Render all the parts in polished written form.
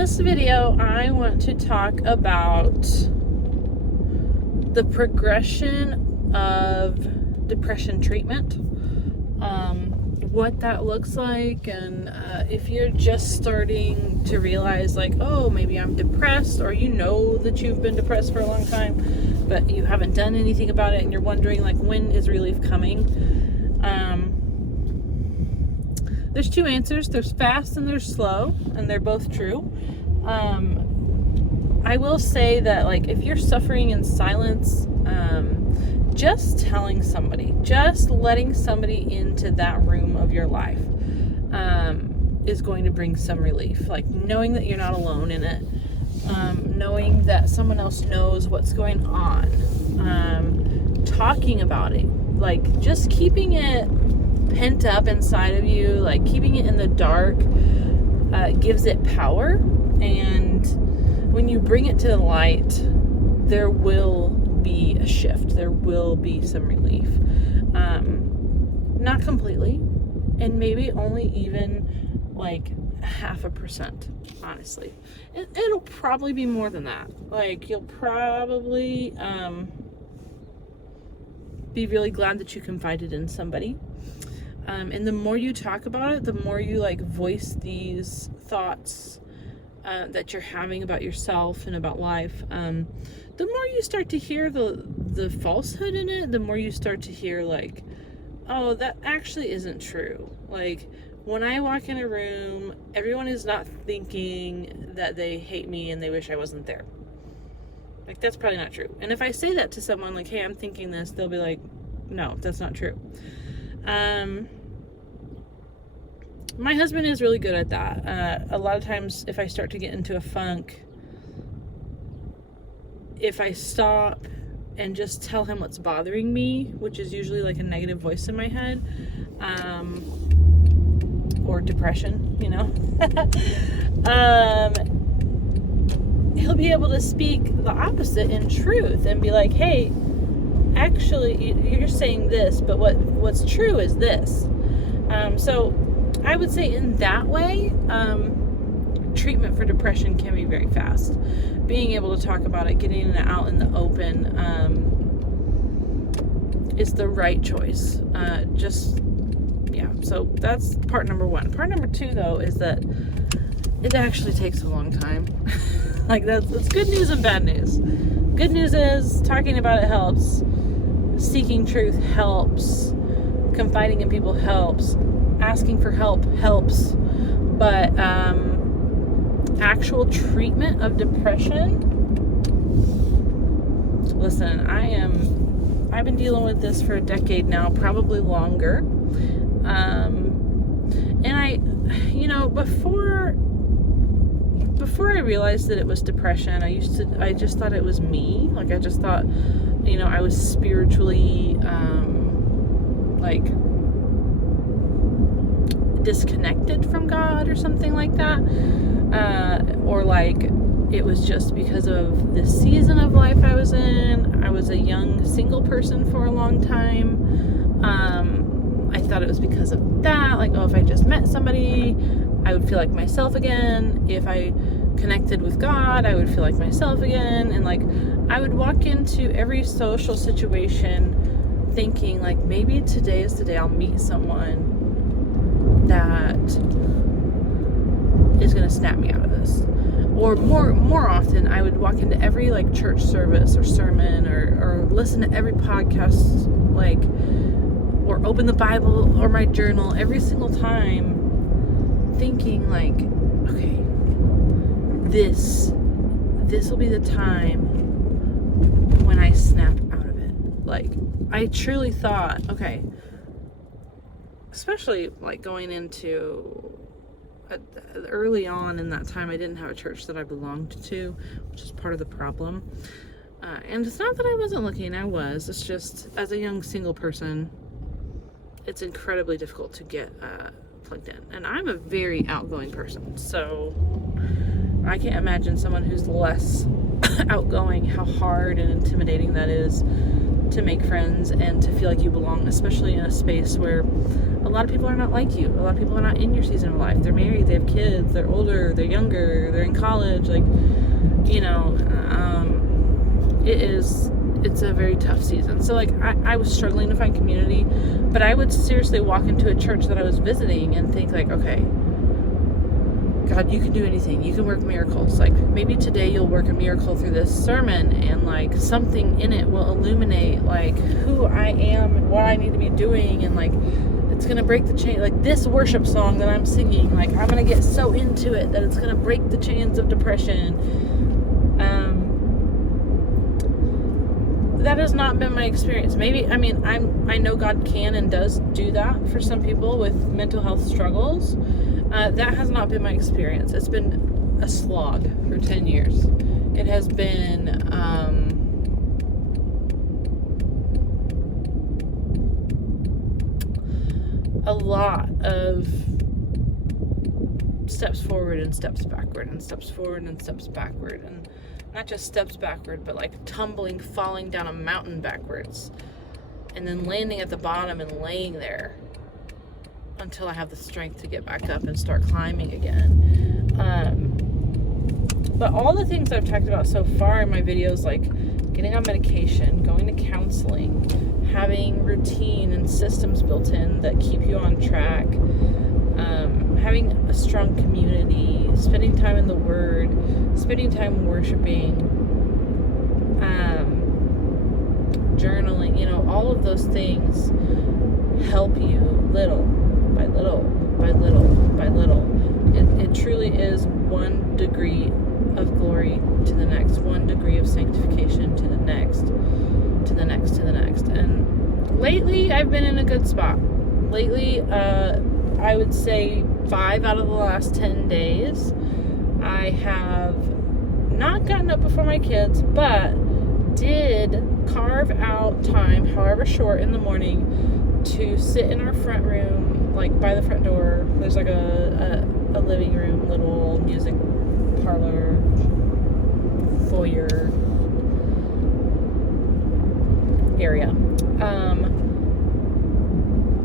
this video, I want to talk about the progression of depression treatment, what that looks like, and if you're just starting to realize, like, oh, maybe I'm depressed, or you know that you've been depressed for a long time, but you haven't done anything about it, and you're wondering, like, when is relief coming? There's two answers. There's fast and there's slow, and they're both true. I will say that, like, if you're suffering in silence, just telling somebody, just letting somebody into that room of your life, is going to bring some relief. Like, knowing that you're not alone in it, knowing that someone else knows what's going on, talking about it, like, just keeping it pent up inside of you, like keeping it in the dark, gives it power. And when you bring it to the light, there will be a shift. There will be some relief. Not completely, and maybe only even like 0.5%, honestly. It'll probably be more than that. Like, you'll probably be really glad that you confided in somebody. And the more you talk about it, the more you, like, voice these thoughts that you're having about yourself and about life, the more you start to hear the falsehood in it, the more you start to hear, like, oh, that actually isn't true. Like, when I walk in a room, everyone is not thinking that they hate me and they wish I wasn't there. Like, that's probably not true. And if I say that to someone, like, hey, I'm thinking this, they'll be like, no, that's not true. My husband is really good at that. A lot of times, if I start to get into a funk, if I stop and just tell him what's bothering me, which is usually like a negative voice in my head, or depression, you know, he'll be able to speak the opposite in truth and be like, hey, actually, you're saying this, but what's true is this. So I would say in that way, treatment for depression can be very fast. Being able to talk about it, getting it out in the open, is the right choice. So that's part number one. Part number two, though, is that it actually takes a long time. Like, that's good news and bad news. Good news is talking about it helps. Seeking truth helps. Confiding in people helps. Asking for help helps. But actual treatment of depression, listen, I've been dealing with this for a decade now, probably longer. And before I realized that it was depression, I just thought it was me. Like, I just thought, I was spiritually, disconnected from God or something like that. Or like, it was just because of the season of life I was in. I was a young single person for a long time. I thought it was because of that. Like, oh, if I just met somebody, I would feel like myself again. If I connected with God, I would feel like myself again. And, like, I would walk into every social situation thinking, like, maybe today is the day I'll meet someone that is going to snap me out of this. Or more often, I would walk into every, like, church service or sermon or listen to every podcast, like, or open the Bible or my journal every single time thinking, like, okay, this will be the time when I snap out of it. Like, I truly thought, okay, especially, like, going into early on in that time, I didn't have a church that I belonged to, which is part of the problem. And it's not that I wasn't looking, I was. It's just, as a young single person, it's incredibly difficult to get plugged in. And I'm a very outgoing person, so I can't imagine someone who's less outgoing, how hard and intimidating that is. to make friends and to feel like you belong, especially in a space where a lot of people are not like you. A lot of people are not in your season of life. They're married, they have kids, they're older, they're younger, they're in college. Like, you know, it's a very tough season. So like I was struggling to find community, but I would seriously walk into a church that I was visiting and think like, okay, God, you can do anything. You can work miracles. Like maybe today you'll work a miracle through this sermon, and like something in it will illuminate like who I am and what I need to be doing, and like it's gonna break the chain. Like this worship song that I'm singing, like I'm gonna get so into it that it's gonna break the chains of depression. That has not been my experience. Maybe, I mean, I know God can and does do that for some people with mental health struggles. That has not been my experience. It's been a slog for 10 years. It has been a lot of steps forward and steps backward and steps forward and steps backward, and not just steps backward, but like falling down a mountain backwards, and then landing at the bottom and laying there until I have the strength to get back up and start climbing again. But all the things I've talked about so far in my videos, like getting on medication, going to counseling, having routine and systems built in that keep you on track, having a strong community, spending time in the Word, spending time worshiping, journaling, you know, all of those things help you little by little by little by little. It truly is one degree of glory to the next, one degree of sanctification to the next, to the next, to the next. And lately, I've been in a good spot. Lately, I would say 5 out of the last 10 days, I have not gotten up before my kids, but did carve out time, however short, in the morning to sit in our front room, like by the front door. There's like a living room, little music parlor, foyer area.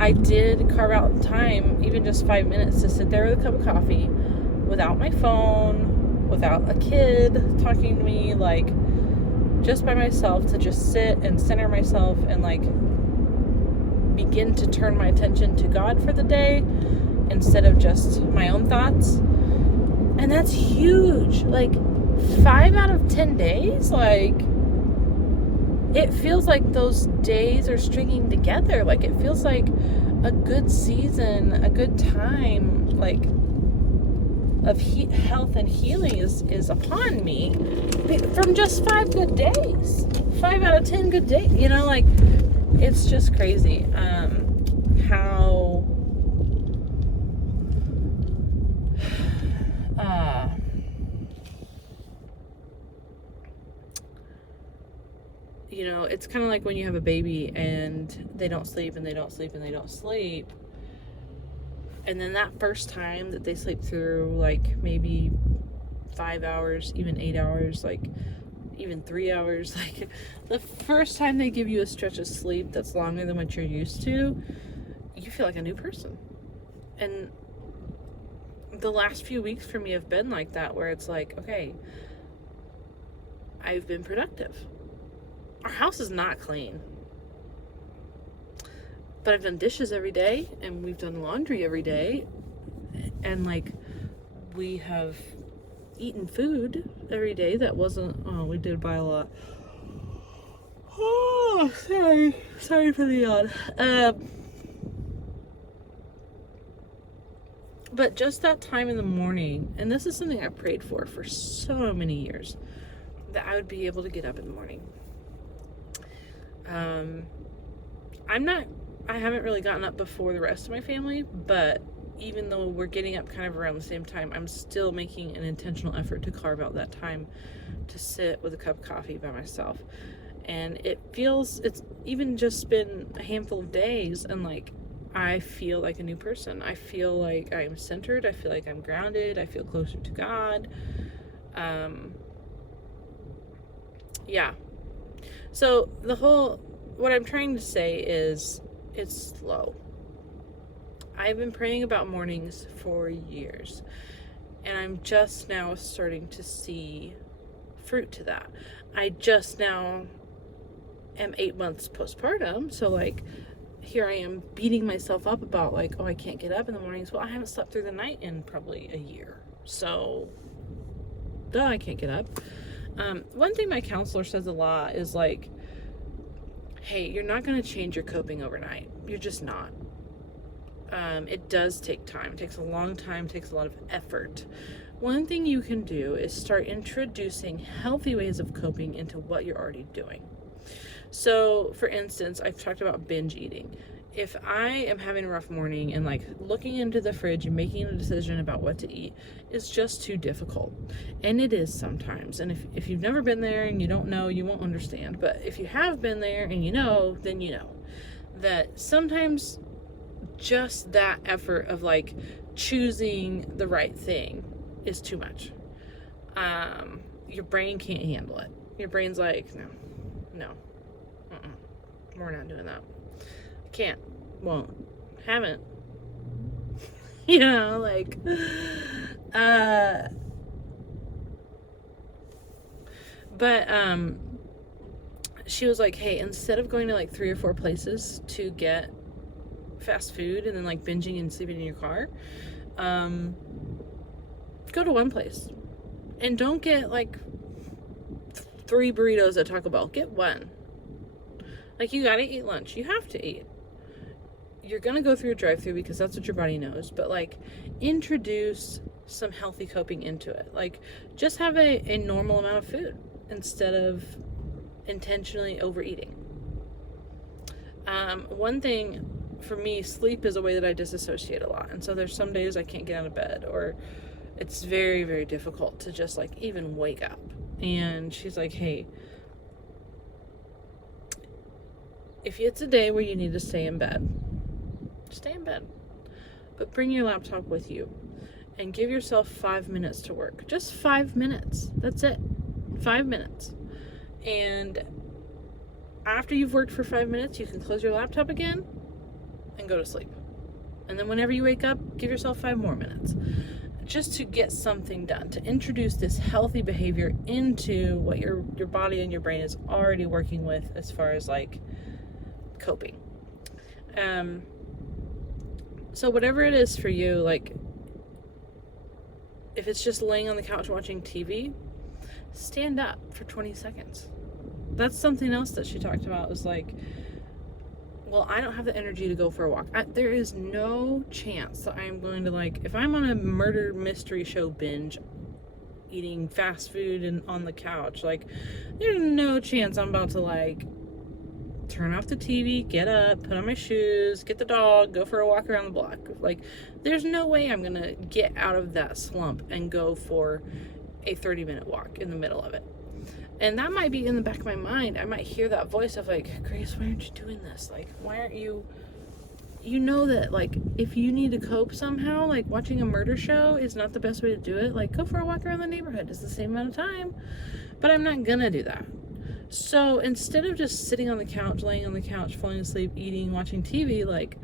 I did carve out time, even just 5 minutes, to sit there with a cup of coffee, without my phone, without a kid talking to me, like just by myself, to just sit and center myself and like begin to turn my attention to God for the day instead of just my own thoughts. And that's huge. Like 5 out of 10 days, like it feels like those days are stringing together. Like it feels like a good season, a good time, like of health and healing is upon me from just 5 good days. 5 out of 10 good days. You know, like it's just crazy how you know, it's kind of like when you have a baby and they don't sleep and they don't sleep and they don't sleep. And then that first time that they sleep through, like maybe 5 hours, even 8 hours, like even 3 hours, like the first time they give you a stretch of sleep that's longer than what you're used to, you feel like a new person. And the last few weeks for me have been like that, where it's like, okay, I've been productive. Our house is not clean, but I've done dishes every day, and we've done laundry every day, and like we have eaten food every day that wasn't, oh, we did buy a lot. Oh, sorry for the yawn. But just that time in the morning, and this is something I prayed for so many years, that I would be able to get up in the morning. I haven't really gotten up before the rest of my family, but even though we're getting up kind of around the same time, I'm still making an intentional effort to carve out that time to sit with a cup of coffee by myself. And it's even just been a handful of days, and like I feel like a new person. I feel like I'm centered. I feel like I'm grounded. I feel closer to God. Yeah. So the whole what I'm trying to say is it's slow. I've been praying about mornings for years, and I'm just now starting to see fruit to that. I just now am 8 months postpartum, so like here I am beating myself up about like, oh, I can't get up in the mornings. Well, I haven't slept through the night in probably a year, so duh, I can't get up. One thing my counselor says a lot is like, hey, you're not going to change your coping overnight. You're just not. It does take time. It takes a long time. It takes a lot of effort. One thing you can do is start introducing healthy ways of coping into what you're already doing. So, for instance, I've talked about binge eating. If I am having a rough morning and like looking into the fridge and making a decision about what to eat is just too difficult. And it is sometimes. And if you've never been there and you don't know, you won't understand. But if you have been there and you know, then you know that sometimes just that effort of like choosing the right thing is too much. Your brain can't handle it. Your brain's like, no, we're not doing that. Can't, won't, haven't. You know, like, but she was like, hey, instead of going to like 3 or 4 places to get fast food and then like binging and sleeping in your car, go to one place and don't get like 3 burritos at Taco Bell. Get one. Like, you gotta eat lunch. You have to eat. You're gonna go through a drive-thru because that's what your body knows, but like introduce some healthy coping into it. Like, just have a normal amount of food instead of intentionally overeating. One thing for me, sleep is a way that I disassociate a lot, and so there's some days I can't get out of bed, or it's very, very difficult to just like even wake up. And she's like, hey, if it's a day where you need to stay in bed, stay in bed, but bring your laptop with you and give yourself 5 minutes to work. Just 5 minutes. That's it. 5 minutes. And after you've worked for 5 minutes, you can close your laptop again and go to sleep. And then whenever you wake up, give yourself 5 more minutes. Just to get something done, to introduce this healthy behavior into what your body and your brain is already working with as far as like coping. So whatever it is for you, like if it's just laying on the couch watching TV, stand up for 20 seconds. That's something else that she talked about, was like, well, I don't have the energy to go for a walk. There is no chance that I'm going to, like, if I'm on a murder mystery show binge, eating fast food and on the couch, like, there's no chance I'm about to, like, turn off the TV, get up, put on my shoes, get the dog, go for a walk around the block. Like, there's no way I'm gonna get out of that slump and go for a 30-minute walk in the middle of it. And that might be in the back of my mind. I might hear that voice of like, Grace, why aren't you doing this? Like, why aren't you, you know that like if you need to cope somehow, like watching a murder show is not the best way to do it. Like, go for a walk around the neighborhood. It's the same amount of time. But I'm not gonna do that. So instead of just sitting on the couch, laying on the couch, falling asleep, eating, watching TV, like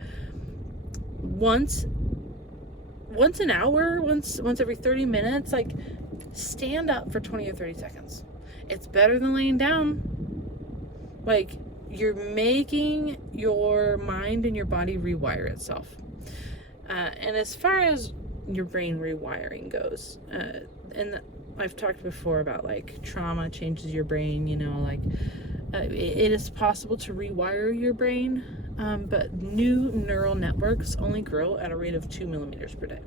once an hour, once every 30 minutes, like stand up for 20 or 30 seconds. It's better than laying down. Like, you're making your mind and your body rewire itself. And as far as your brain rewiring goes, and I've talked before about like trauma changes your brain, you know, like it is possible to rewire your brain, but new neural networks only grow at a rate of 2 millimeters per day.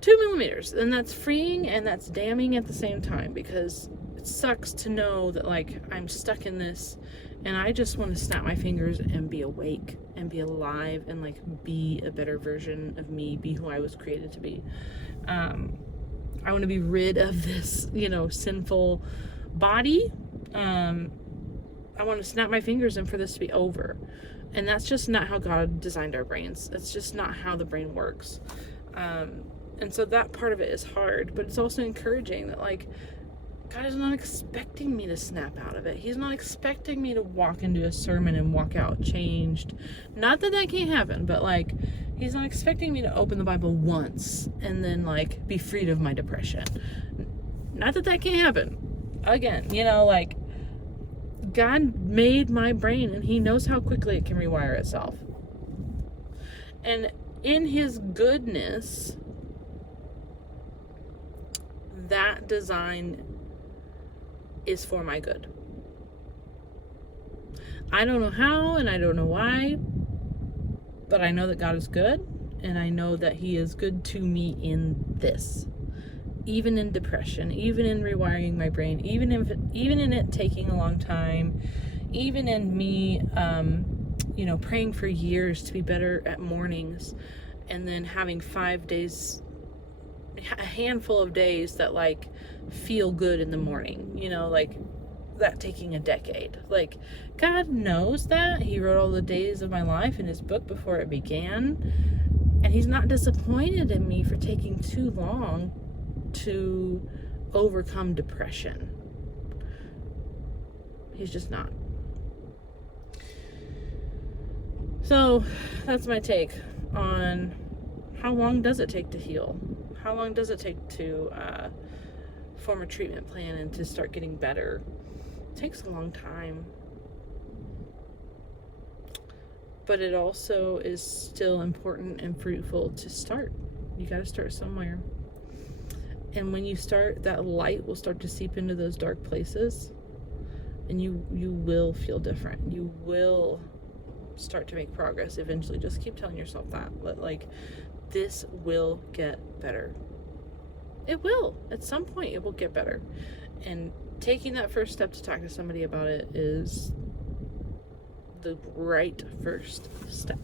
2 millimeters, and that's freeing and that's damning at the same time, because it sucks to know that like I'm stuck in this and I just want to snap my fingers and be awake and be alive and like be a better version of me, be who I was created to be. I want to be rid of this, you know, sinful body. I want to snap my fingers and for this to be over. And that's just not how God designed our brains. That's just not how the brain works. And so that part of it is hard, but it's also encouraging that like God is not expecting me to snap out of it. He's not expecting me to walk into a sermon and walk out changed. Not that that can't happen, but like, he's not expecting me to open the Bible once and then like be freed of my depression. Not that that can't happen. Again, you know, like, God made my brain and he knows how quickly it can rewire itself. And in his goodness, that design is for my good. I don't know how and I don't know why, but I know that God is good, and I know that he is good to me in this. Even in depression, even in rewiring my brain, even in it taking a long time, even in me praying for years to be better at mornings, and then having 5 days, a handful of days that like feel good in the morning, you know, like that taking a decade. Like, God knows that. He wrote all the days of my life in his book before it began, and he's not disappointed in me for taking too long to overcome depression. He's just not. So that's my take on how long does it take to heal? How long does it take to form a treatment plan and to start getting better? It takes a long time. But it also is still important and fruitful to start. You got to start somewhere. And when you start, that light will start to seep into those dark places, and you will feel different. You will start to make progress eventually. Just keep telling yourself that. Like, this will get better. It will. At some point, it will get better. And taking that first step to talk to somebody about it is the right first step.